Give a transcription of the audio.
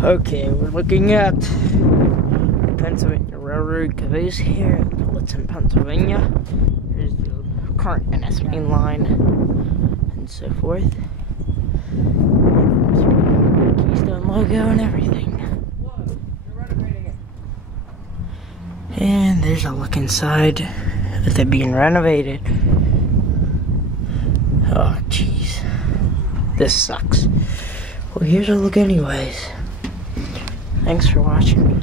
Okay, we're looking at Pennsylvania Railroad Caboose here in Gallitzin, Pennsylvania. Here's the current NS main line and so forth. Keystone logo and everything. And there's a look inside with it being renovated. Oh, jeez. This sucks. Well, here's a look anyways. Thanks for watching.